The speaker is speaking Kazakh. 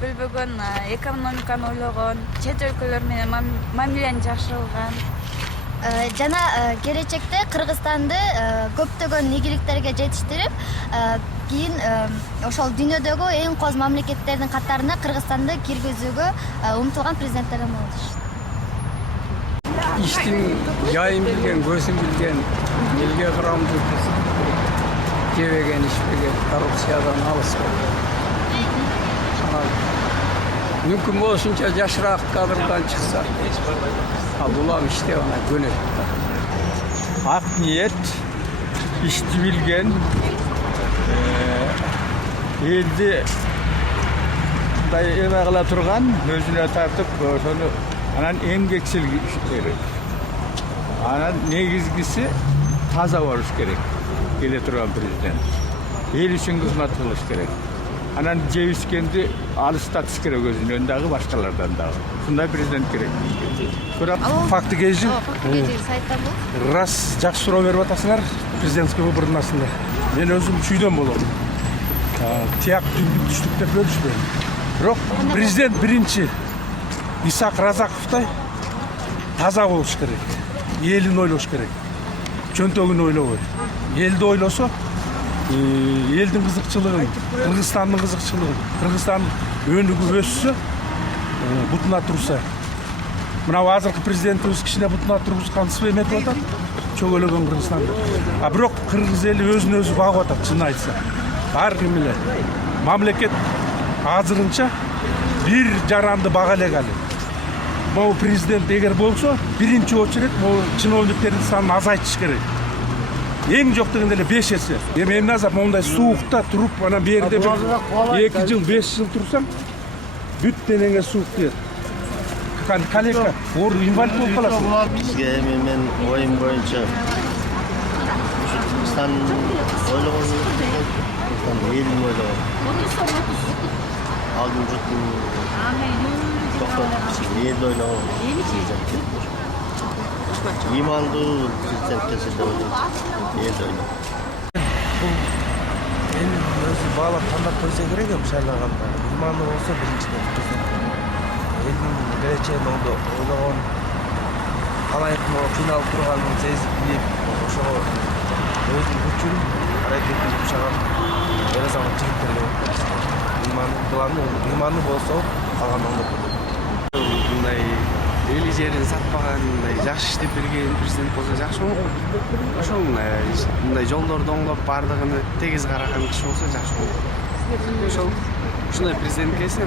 билбөгөн, экономиканы ойлогон, чет өлкөлөр менен мамилени жакшы кылган. Жана келечекте Кыргызстанды көптөгөн ийгиликтерге жетиштирип, кийин ошол дүйнөдөгү эң кооз мамлекеттердин катарына Кыргызстанды киргизүүгө умтулган президенттерден болот. İştin yayın bilgen, gözün bilgen, elge kıramdı cevegen işbegen, korrupsiyadan alыс oldu. Mümkün olsunca yaşırak kadırdan çıksa, bulam işte ona gönül. Ak niyet, işti bilgen, eldi emeğe kıla turgan, özüne tartıp, onu anan emgekçil gerek. Anan negizgisi taza varış gerek. Gele turgan prezident. El üçün kızmat kılış gerek. Anan ceviskendi alıştatış gerek özünün öndagi başkalardan da. Sunday prezident gerek. Факты кежи. Сайтта бул. Рас жакшы суроо берип атасыңар президентский выбордун астында. Мен өзүм чүйдөн болом. Тияк түндүк түштүк деп бөлүшпөйм. Бирок президент биринчи Исаак Разаковдай таза болуш керек. Элин ойлош керек. Чөнтөгүн ойлобой. Элди ойлосо, элдин кызыкчылыгын, Кыргызстандын кызыкчылыгын, Кыргызстан өнүгүп өссө, бутуна турса. Мына азыркы президентибиз кичине бутуна тургузгансып эметип атат. Чөгөлөгөн Кыргызстанды. Бирок кыргыз эли өзүн өзү багып атат, чын айтса. Ар ким эле мамлекет азырынча бир жаранды бага элек али. Бул президент эгер болсо, биринчи очередь бул чиновниктердин санын азайтыш керек. Эң жок дегенде эле 5 эсе. Эми назар мондай суукта туруп, анан берде 2 жыл, 5 жыл турсаң, бүт денеңе суук тиет. Коллега, оор инвалид болуп каласың. Бизге мен оюм боюнча Кыргызстан ойлогон, элин ойлогон. Алдын жұрттың тоқтатып, елді ойлауы иманды президент келсе де ойлауы, елді ойлауы. Бұл елін өзі бағалап таңдап қойса керек ем шайлағанда. Иманды болса біріншіден президент. Елдің келечегін ойлаған, қалайықтың қиналып тұрғанын сезіп біліп, ошоға өзінің күчін, әрекетін жұмшаған ер азамат жігіттерге иманы болса, қалған оңдап болады. Мындай эли жерин сатпаган, жакшы иштеп берген президент болсо жакшы болот. Ошол мындай жолдорду оңдоп бардыгын тегиз караган киши болсо жакшы болот. Ошол ушундай президент келсе